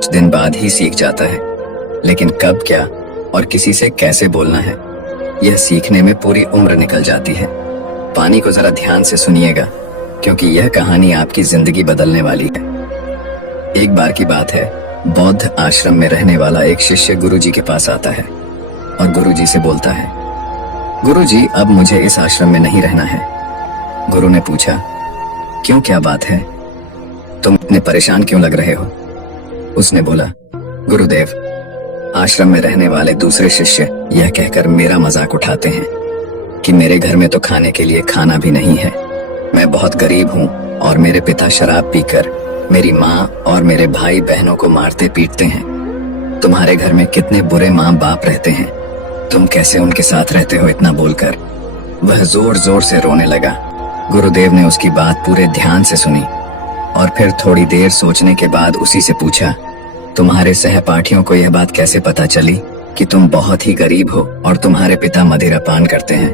कुछ दिन बाद ही सीख जाता है, लेकिन कब, क्या और किसी से कैसे बोलना है, यह सीखने में पूरी उम्र निकल जाती है। पानी को जरा ध्यान से सुनिएगा, क्योंकि यह कहानी आपकी जिंदगी बदलने वाली है। एक बार की बात है, बौद्ध आश्रम में रहने वाला एक शिष्य गुरुजी के पास आता है और गुरुजी से बोलता है, गुरुजी, अब मुझे इस आश्रम में नहीं रहना है। गुरु ने पूछा, क्यों, क्या बात है? तुम इतने परेशान क्यों लग रहे हो? उसने बोला, गुरुदेव, आश्रम में रहने वाले दूसरे शिष्य यह कहकर मेरा मजाक उठाते हैं कि मेरे घर में तो खाने के लिए खाना भी नहीं है। मैं बहुत गरीब हूँ और मेरे पिता शराब पीकर मेरी माँ और मेरे भाई बहनों को मारते पीटते हैं। तुम्हारे घर में कितने बुरे माँ बाप रहते हैं, तुम कैसे उनके साथ रहते हो? इतना बोलकर वह जोर जोर से रोने लगा। गुरुदेव ने उसकी बात पूरे ध्यान से सुनी और फिर थोड़ी देर सोचने के बाद उसी से पूछा, तुम्हारे सहपाठियों को यह बात कैसे पता चली कि तुम बहुत ही गरीब हो और तुम्हारे पिता मदिरा पान करते हैं?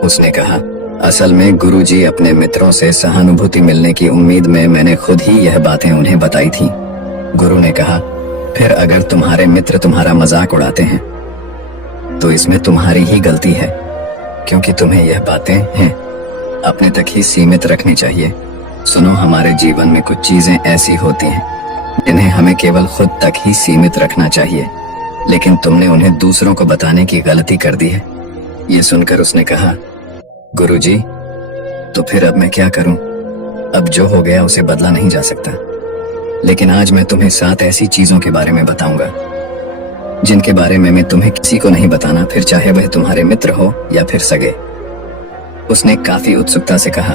उसने कहा, असल में गुरुजी, अपने मित्रों से सहानुभूति मिलने की उम्मीद में मैंने खुद ही यह बातें उन्हें बताई थी। गुरु ने कहा, फिर अगर तुम्हारे मित्र तुम्हारा मजाक उड़ाते हैं तो इसमें तुम्हारी ही गलती है, क्योंकि तुम्हें यह बातें हैं अपने तक ही सीमित रखनी चाहिए। सुनो, हमारे जीवन में कुछ चीजें ऐसी होती हैं जिन्हें हमें केवल खुद तक ही सीमित रखना चाहिए, लेकिन तुमने उन्हें दूसरों को बताने की गलती कर दी है। ये सुनकर उसने कहा, गुरुजी, तो फिर अब मैं क्या करूं? अब जो हो गया उसे बदला नहीं जा सकता, लेकिन आज मैं तुम्हें 7 ऐसी चीजों के बारे में बताऊंगा जिनके बारे में मैं तुम्हें किसी को नहीं बताना, फिर चाहे वह तुम्हारे मित्र हो या फिर सगे। उसने काफी उत्सुकता से कहा,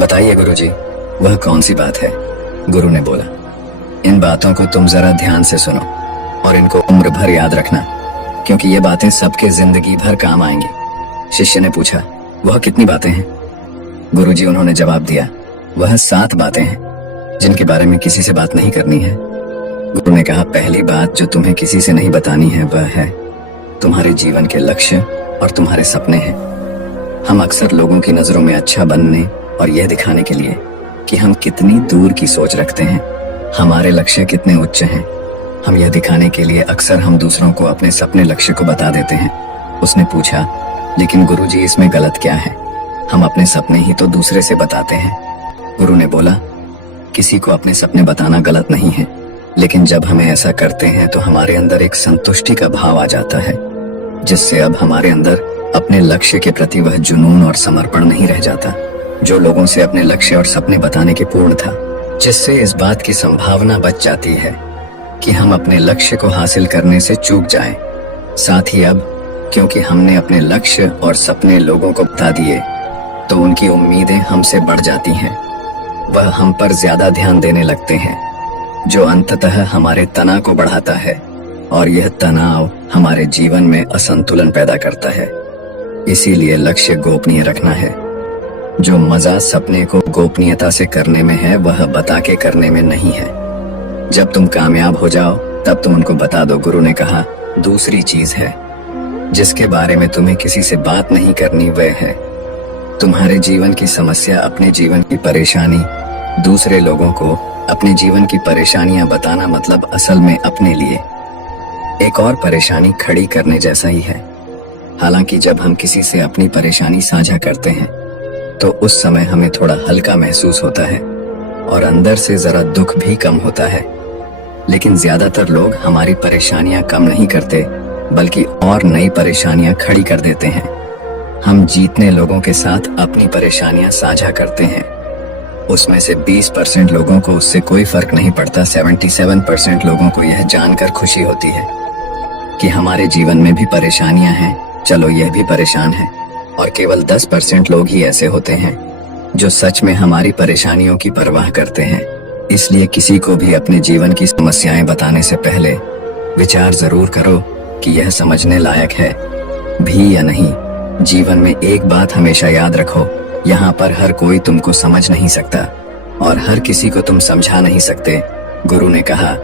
बताइए गुरुजी, वह कौन सी बात है? गुरु ने बोला, इन बातों को तुम जरा ध्यान से सुनो और इनको उम्र भर याद रखना, क्योंकि ये बातें सबके जिंदगी भर काम आएंगी। शिष्य ने पूछा, वह कितनी बातें हैं? गुरुजी, उन्होंने जवाब दिया, वह 7 बातें हैं जिनके बारे में किसी से बात नहीं करनी है। गुरु ने कहा, पहली बात जो तुम्हें किसी से नहीं बतानी है वह है तुम्हारे जीवन के लक्ष्य और तुम्हारे सपने हैं। हम अक्सर लोगों की नजरों में अच्छा बनने और यह दिखाने के लिए कि हम कितनी दूर की सोच रखते हैं, हमारे लक्ष्य कितने उच्च हैं, हम यह दिखाने के लिए अक्सर हम दूसरों को अपने सपने लक्ष्य को बता देते हैं। उसने पूछा, लेकिन गुरुजी, इसमें गलत क्या है? हम अपने सपने ही तो दूसरे से बताते हैं। गुरु ने बोला, किसी को अपने सपने बताना गलत नहीं है, लेकिन जब हमें ऐसा करते हैं तो हमारे अंदर एक संतुष्टि का भाव आ जाता है, जिससे अब हमारे अंदर अपने लक्ष्य के प्रति वह जुनून और समर्पण नहीं रह जाता जो लोगों से अपने लक्ष्य और सपने बताने के पूर्ण था, जिससे इस बात की संभावना बच जाती है कि हम अपने लक्ष्य को हासिल करने से चूक जाएं। साथ ही अब क्योंकि हमने अपने लक्ष्य और सपने लोगों को बता दिए, तो उनकी उम्मीदें हमसे बढ़ जाती हैं, वह हम पर ज्यादा ध्यान देने लगते हैं, जो अंततः हमारे तनाव को बढ़ाता है और यह तनाव हमारे जीवन में असंतुलन पैदा करता है। इसीलिए लक्ष्य गोपनीय रखना है। जो मजा सपने को गोपनीयता से करने में है, वह बता के करने में नहीं है। जब तुम कामयाब हो जाओ तब तुम उनको बता दो। गुरु ने कहा, दूसरी चीज है जिसके बारे में तुम्हें किसी से बात नहीं करनी, वह है तुम्हारे जीवन की समस्या, अपने जीवन की परेशानी। दूसरे लोगों को अपने जीवन की परेशानियां बताना मतलब असल में अपने लिए एक और परेशानी खड़ी करने जैसा ही है। हालांकि जब हम किसी से अपनी परेशानी साझा करते हैं तो उस समय हमें थोड़ा हल्का महसूस होता है और अंदर से जरा दुख भी कम होता है, लेकिन ज्यादातर लोग हमारी परेशानियां कम नहीं करते बल्कि और नई परेशानियां खड़ी कर देते हैं। हम जीतने लोगों के साथ अपनी परेशानियां साझा करते हैं, उसमें से 20% लोगों को उससे कोई फर्क नहीं पड़ता। 77% लोगों को यह जानकर खुशी होती है कि हमारे जीवन में भी परेशानियां हैं, चलो यह भी परेशान है। और केवल 10% लोग ही ऐसे होते हैं जो सच में हमारी परेशानियों की परवाह करते हैं। इसलिए किसी को भी अपने जीवन की समस्याएं बताने से पहले विचार जरूर करो कि यह समझने लायक है भी या नहीं। जीवन में एक बात हमेशा याद रखो, यहाँ पर हर कोई तुमको समझ नहीं सकता और हर किसी को तुम समझा नहीं सकते। गुरु ने कहा,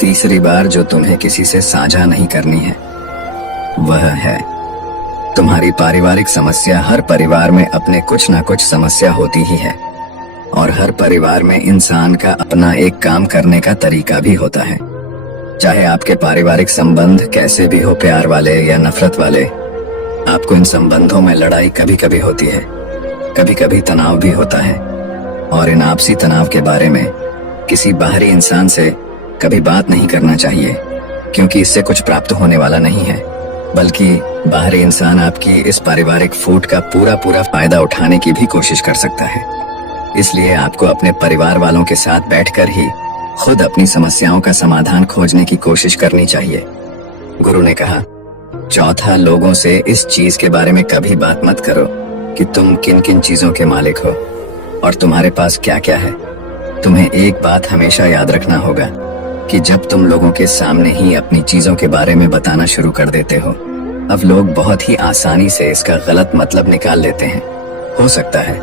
तीसरी बार जो तुम्हें किसी से साझा नहीं करनी है वह है तुम्हारी पारिवारिक समस्या। हर परिवार में अपने कुछ ना कुछ समस्या होती ही है और हर परिवार में इंसान का अपना एक काम करने का तरीका भी होता है। चाहे आपके पारिवारिक संबंध कैसे भी हो, प्यार वाले या नफरत वाले, आपको इन संबंधों में लड़ाई कभी कभी होती है, कभी कभी तनाव भी होता है। और इन आपसी तनाव के बारे में किसी बाहरी इंसान से कभी बात नहीं करना चाहिए, क्योंकि इससे कुछ प्राप्त होने वाला नहीं है, बल्कि बाहरी इंसान आपकी इस पारिवारिक फूट का पूरा फायदा उठाने की भी कोशिश कर सकता है। इसलिए आपको अपने परिवार वालों के साथ बैठकर ही खुद अपनी समस्याओं का समाधान खोजने की कोशिश करनी चाहिए। गुरु ने कहा, चौथा, लोगों से इस चीज के बारे में कभी बात मत करो कि तुम किन किन चीजों के मालिक हो और तुम्हारे पास क्या क्या है। तुम्हें एक बात हमेशा याद रखना होगा कि जब तुम लोगों के सामने ही अपनी चीजों के बारे में बताना शुरू कर देते हो, अब लोग बहुत ही आसानी से इसका गलत मतलब निकाल लेते हैं। हो सकता है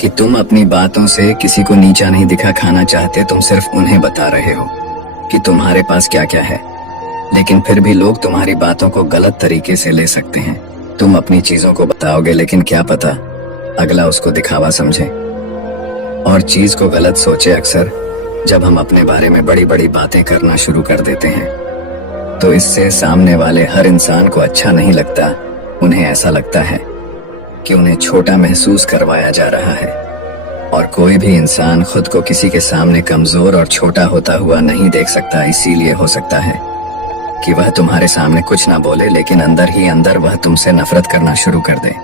कि तुम अपनी बातों से किसी को नीचा नहीं दिखा खाना चाहते, तुम सिर्फ उन्हें बता रहे हो कि तुम्हारे पास क्या क्या है, लेकिन फिर भी लोग तुम्हारी बातों को गलत तरीके से ले सकते हैं। तुम अपनी चीजों को बताओगे, लेकिन क्या पता अगला उसको दिखावा समझे और चीज को गलत सोचे। अक्सर जब हम अपने बारे में बड़ी बड़ी बातें करना शुरू कर देते हैं, तो इससे सामने वाले हर इंसान को अच्छा नहीं लगता। उन्हें ऐसा लगता है कि उन्हें छोटा महसूस करवाया जा रहा है। और कोई भी इंसान खुद को किसी के सामने कमजोर और छोटा होता हुआ नहीं देख सकता। इसीलिए हो सकता है कि वह तुम्हारे सामने कुछ ना बोले, लेकिन अंदर ही अंदर वह तुमसे नफरत करना शुरू कर दे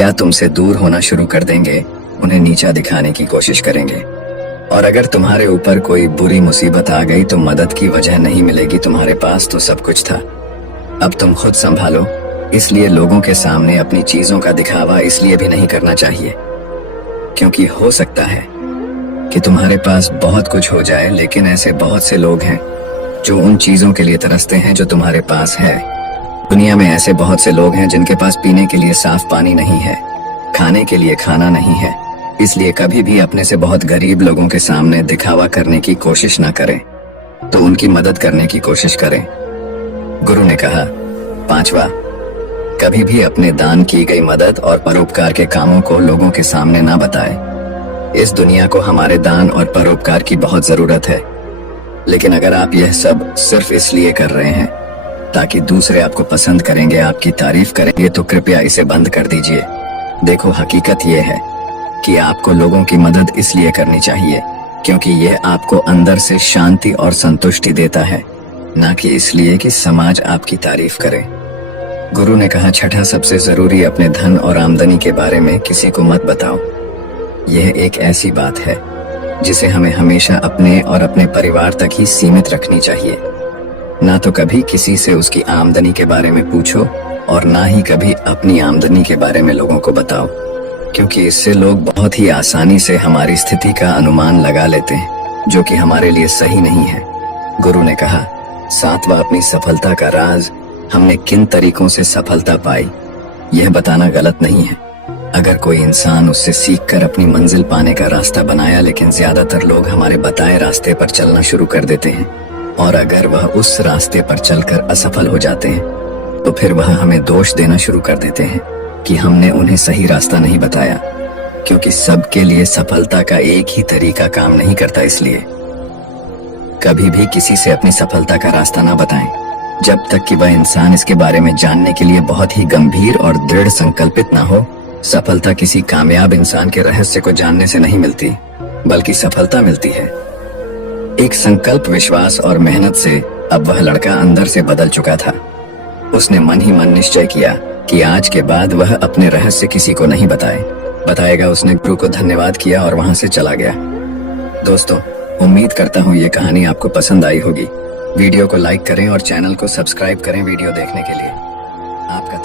या तुमसे दूर होना शुरू कर देंगे, उन्हें नीचा दिखाने की कोशिश करेंगे। और अगर तुम्हारे ऊपर कोई बुरी मुसीबत आ गई तो मदद की वजह नहीं मिलेगी, तुम्हारे पास तो सब कुछ था। अब तुम खुद संभालो। इसलिए लोगों के सामने अपनी चीजों का दिखावा इसलिए भी नहीं करना चाहिए क्योंकि हो सकता है कि तुम्हारे पास बहुत कुछ हो जाए, लेकिन ऐसे बहुत से लोग हैं जो उन चीजों के लिए तरसते हैं जो तुम्हारे पास है। दुनिया में ऐसे बहुत से लोग हैं जिनके पास पीने के लिए साफ पानी नहीं है, खाने के लिए खाना नहीं है। इसलिए कभी भी अपने से बहुत गरीब लोगों के सामने दिखावा करने की कोशिश ना करें, तो उनकी मदद करने की कोशिश करें। गुरु ने कहा, पांचवा, कभी भी अपने दान की गई मदद और परोपकार के कामों को लोगों के सामने ना बताएं। इस दुनिया को हमारे दान और परोपकार की बहुत जरूरत है, लेकिन अगर आप यह सब सिर्फ इसलिए कर रहे हैं ताकि दूसरे आपको पसंद करेंगे, आपकी तारीफ करेंगे, तो कृपया इसे बंद कर दीजिए। देखो, हकीकत यह है कि आपको लोगों की मदद इसलिए करनी चाहिए क्योंकि यह आपको अंदर से शांति और संतुष्टि देता है, ना कि इसलिए कि समाज आपकी तारीफ करे। गुरु ने कहा, छठा, सबसे जरूरी, अपने धन और आमदनी के बारे में किसी को मत बताओ। यह एक ऐसी बात है जिसे हमें हमेशा अपने और अपने परिवार तक ही सीमित रखनी चाहिए। ना तो कभी किसी से उसकी आमदनी के बारे में पूछो और ना ही कभी अपनी आमदनी के बारे में लोगों को बताओ, क्योंकि इससे लोग बहुत ही आसानी से हमारी स्थिति का अनुमान लगा लेते हैं, जो कि हमारे लिए सही नहीं है। गुरु ने कहा, सातवां, अपनी सफलता का राज, हमने किन तरीकों से सफलता पाई यह बताना गलत नहीं है। अगर कोई इंसान उससे सीखकर अपनी मंजिल पाने का रास्ता बनाया, लेकिन ज्यादातर लोग हमारे बताए रास्ते पर चलना शुरू कर देते हैं, और अगर वह उस रास्ते पर चलकर असफल हो जाते हैं तो फिर वह हमें दोष देना शुरू कर देते हैं कि हमने उन्हें सही रास्ता नहीं बताया, क्योंकि सबके लिए सफलता का एक ही तरीका काम नहीं करता। इसलिए कभी भी किसी से अपनी सफलता का रास्ता ना बताएं जब तक कि वह इंसान इसके बारे में जानने के लिए बहुत ही गंभीर और दृढ़ संकल्पित ना हो। सफलता किसी कामयाब इंसान के रहस्य को जानने से नहीं मिलती, बल्कि सफलता मिलती है एक संकल्प, विश्वास और मेहनत से। अब वह लड़का अंदर से बदल चुका था। उसने मन ही मन निश्चय किया कि आज के बाद वह अपने रहस्य किसी को नहीं बताएगा। उसने गुरु को धन्यवाद किया और वहां से चला गया। दोस्तों, उम्मीद करता हूँ ये कहानी आपको पसंद आई होगी। वीडियो को लाइक करें और चैनल को सब्सक्राइब करें वीडियो देखने के लिए। आपका